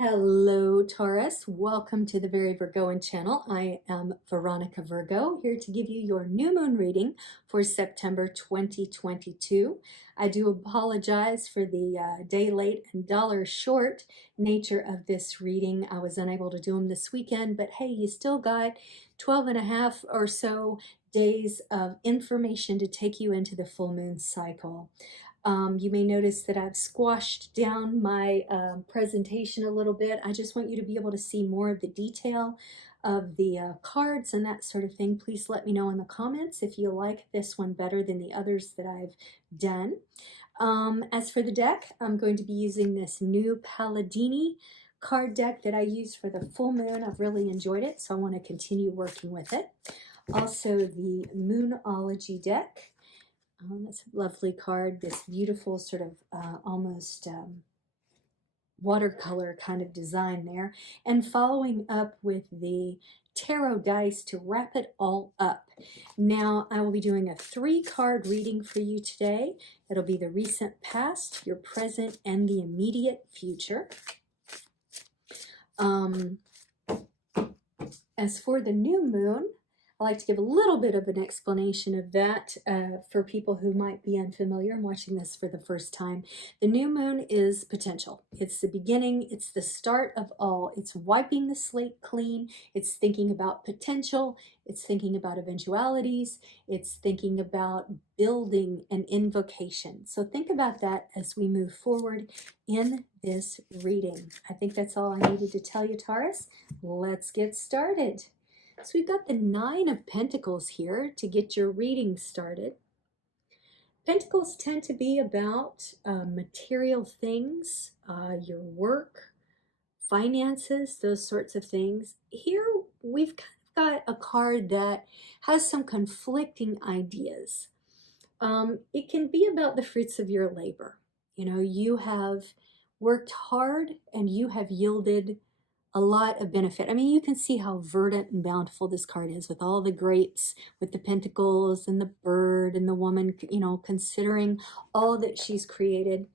Hello, Taurus. Welcome to the Very Virgoan channel. I am Veronica Virgo, here to give you your new moon reading for September 2022. I do apologize for the day late and dollar short nature of this reading. I was unable to do them this weekend, but hey, you still got 12 and a half or so days of information to take you into the full moon cycle. You may notice that I've squashed down my presentation a little bit. I just want you to be able to see more of the detail of the cards and that sort of thing. Please let me know in the comments if you like this one better than the others that I've done. As for the deck, I'm going to be using this new Palladini card deck that I used for the full moon. I've really enjoyed it, so I want to continue working with it. Also, the Moonology deck. That's a lovely card, this beautiful sort of almost watercolor kind of design there. And following up with the tarot dice to wrap it all up. Now, I will be doing a 3-card reading for you today. It'll be the recent past, your present, and the immediate future. As for the new moon, I like to give a little bit of an explanation of that for people who might be unfamiliar and watching this for the first time. The new moon is potential. It's the beginning. It's the start of all. It's wiping the slate clean. It's thinking about potential. It's thinking about eventualities. It's thinking about building an invocation. So think about that as we move forward in this reading. I think that's all I needed to tell you, Taurus. Let's get started. So we've got the 9 of Pentacles here to get your reading started. Pentacles tend to be about material things, your work, finances, those sorts of things. Here we've kind of got a card that has some conflicting ideas. It can be about the fruits of your labor. You know, you have worked hard and you have yielded a lot of benefit. I mean, you can see how verdant and bountiful this card is with all the grapes, with the pentacles and the bird and the woman, you know, considering all that she's created.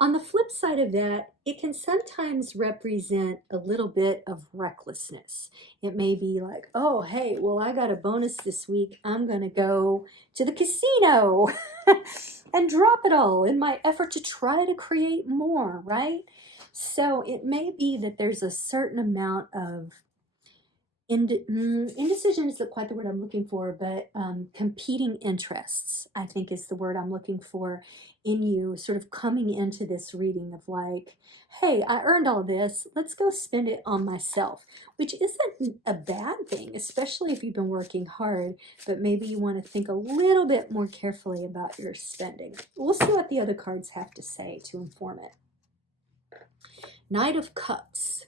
On the flip side of that, it can sometimes represent a little bit of recklessness. It may be like, oh, hey, well, I got a bonus this week. I'm going to go to the casino and drop it all in my effort to try to create more, right? So it may be that there's a certain amount of indecision isn't quite the word I'm looking for, but competing interests, I think, is the word I'm looking for in you, sort of coming into this reading of like, hey, I earned all this, let's go spend it on myself, which isn't a bad thing, especially if you've been working hard, but maybe you want to think a little bit more carefully about your spending. We'll see what the other cards have to say to inform it. Knight of Cups.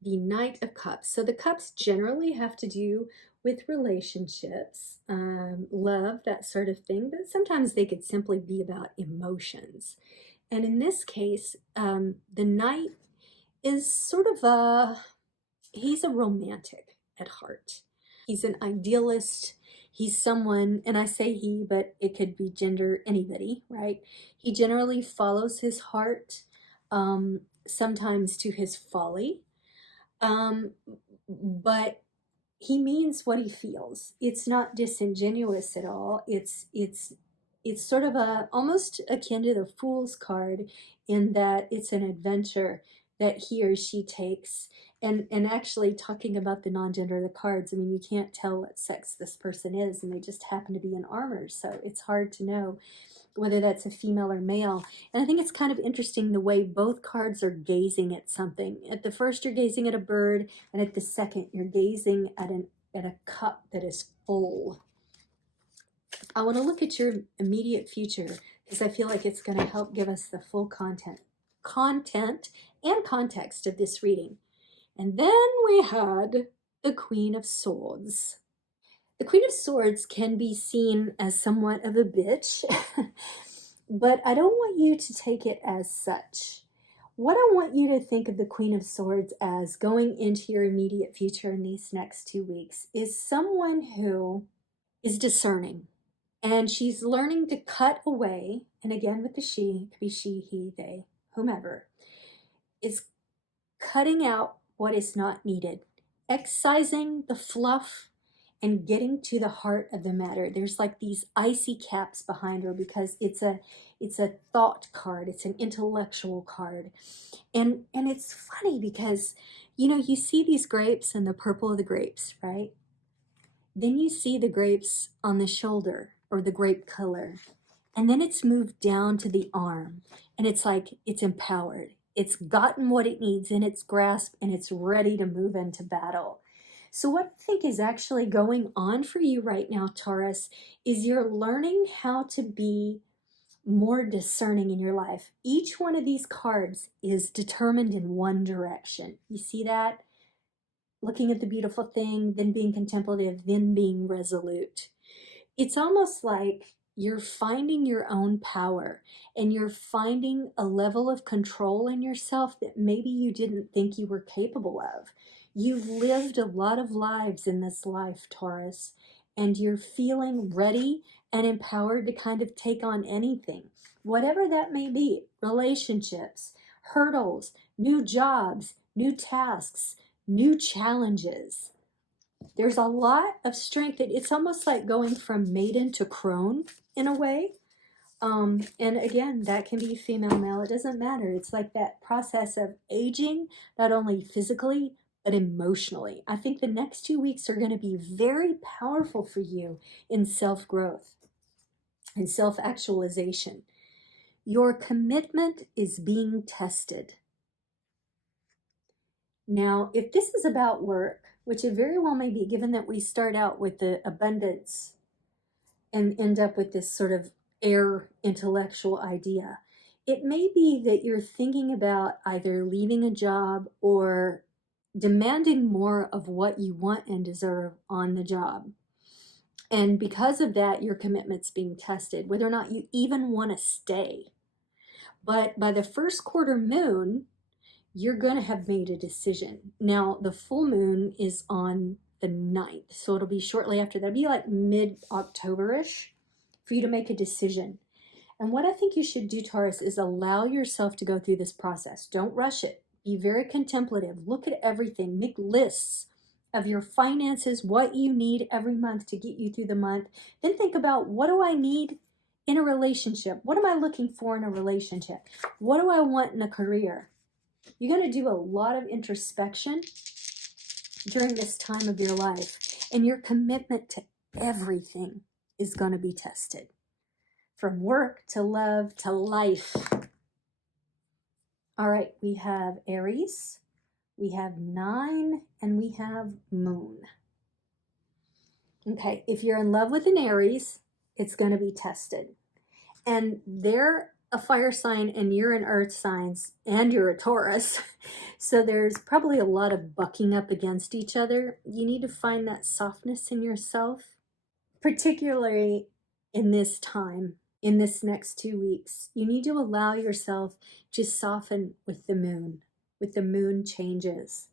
The Knight of Cups. So the cups generally have to do with relationships, love, that sort of thing, but sometimes they could simply be about emotions. And in this case, the Knight is sort of he's a romantic at heart. He's an idealist. He's someone, and I say he, but it could be gender, anybody, right? He generally follows his heart, sometimes to his folly. But he means what he feels. It's not disingenuous at all. It's sort of almost akin to the Fool's card in that it's an adventure that he or she takes. And actually talking about the non-gender of the cards, I mean, you can't tell what sex this person is, and they just happen to be in armor. So it's hard to know whether that's a female or male. And I think it's kind of interesting the way both cards are gazing at something. At the first, you're gazing at a bird, and at the second, you're gazing at a cup that is full. I want to look at your immediate future because I feel like it's going to help give us the full content and context of this reading. And then we had the Queen of Swords. The Queen of Swords can be seen as somewhat of a bitch, but I don't want you to take it as such. What I want you to think of the Queen of Swords as going into your immediate future in these next 2 weeks is someone who is discerning, and she's learning to cut away, and again with the she, it could be she, he, they, whomever, is cutting out what is not needed, excising the fluff, and getting to the heart of the matter. There's like these icy caps behind her because it's a thought card, it's an intellectual card. And it's funny because you see these grapes and the purple of the grapes, right? Then you see the grapes on the shoulder, or the grape color, and then it's moved down to the arm, and it's like it's empowered. It's gotten what it needs in its grasp, and it's ready to move into battle. So what I think is actually going on for you right now, Taurus, is you're learning how to be more discerning in your life. Each one of these cards is determined in one direction. You see that? Looking at the beautiful thing, then being contemplative, then being resolute. It's almost like you're finding your own power, and you're finding a level of control in yourself that maybe you didn't think you were capable of. You've lived a lot of lives in this life, Taurus, and you're feeling ready and empowered to kind of take on anything, whatever that may be: relationships, hurdles, new jobs, new tasks, new challenges. There's a lot of strength. It's almost like going from maiden to crone in a way. And again, that can be female, male, it doesn't matter. It's like that process of aging, not only physically, but emotionally. I think the next 2 weeks are going to be very powerful for you in self-growth and self-actualization. Your commitment is being tested. Now, if this is about work, which it very well may be, given that we start out with the abundance and end up with this sort of air intellectual idea, it may be that you're thinking about either leaving a job or demanding more of what you want and deserve on the job. And because of that, your commitment's being tested, whether or not you even want to stay. But by the first quarter moon, you're going to have made a decision. Now, the full moon is on the 9th, so it'll be shortly after that. It'll be like mid-October-ish for you to make a decision. And what I think you should do, Taurus, is allow yourself to go through this process. Don't rush it. Be very contemplative. Look at everything. Make lists of your finances, what you need every month to get you through the month. Then think about, what do I need in a relationship? What am I looking for in a relationship? What do I want in a career? You're going to do a lot of introspection during this time of your life, and your commitment to everything is going to be tested, from work to love to life. All right, we have Aries, we have 9, and we have Moon. Okay, if you're in love with an Aries, it's going to be tested. And they're a fire sign, and you're an earth signs, and you're a Taurus. So there's probably a lot of bucking up against each other. You need to find that softness in yourself, particularly in this time, in this next 2 weeks. You need to allow yourself to soften with the moon changes,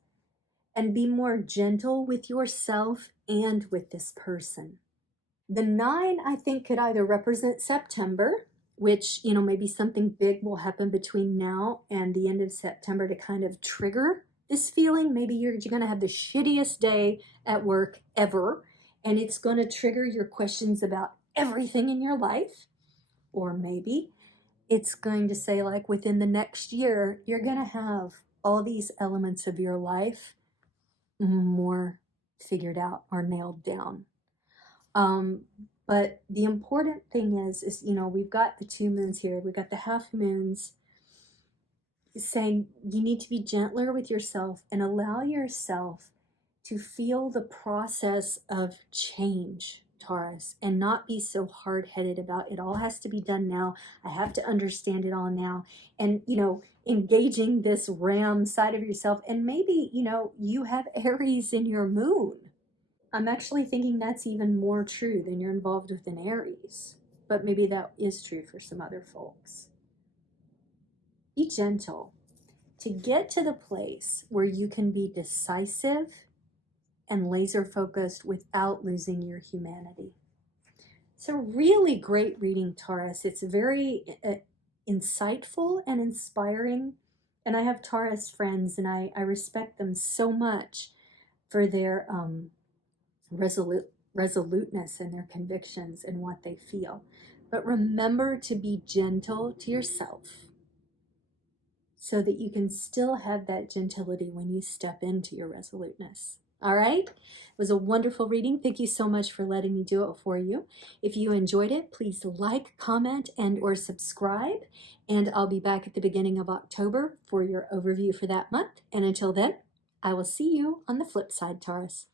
and be more gentle with yourself and with this person. The 9, I think, could either represent September, which, maybe something big will happen between now and the end of September to kind of trigger this feeling. Maybe you're going to have the shittiest day at work ever, and it's going to trigger your questions about everything in your life. Or maybe it's going to say, like, within the next year, you're going to have all these elements of your life more figured out or nailed down. But the important thing is, we've got the 2 moons here. We've got the half moons saying you need to be gentler with yourself and allow yourself to feel the process of change, Taurus, and not be so hard-headed about it all has to be done now. I have to understand it all now. And, engaging this ram side of yourself. And maybe, you have Aries in your moon. I'm actually thinking that's even more true than you're involved with an Aries. But maybe that is true for some other folks. Be gentle to get to the place where you can be decisive and laser focused without losing your humanity. It's a really great reading, Taurus. It's very insightful and inspiring. And I have Taurus friends, and I respect them so much for their resoluteness and their convictions and what they feel. But remember to be gentle to yourself so that you can still have that gentility when you step into your resoluteness. All right? It was a wonderful reading. Thank you so much for letting me do it for you. If you enjoyed it, please like, comment, and or subscribe. And I'll be back at the beginning of October for your overview for that month. And until then, I will see you on the flip side, Taurus.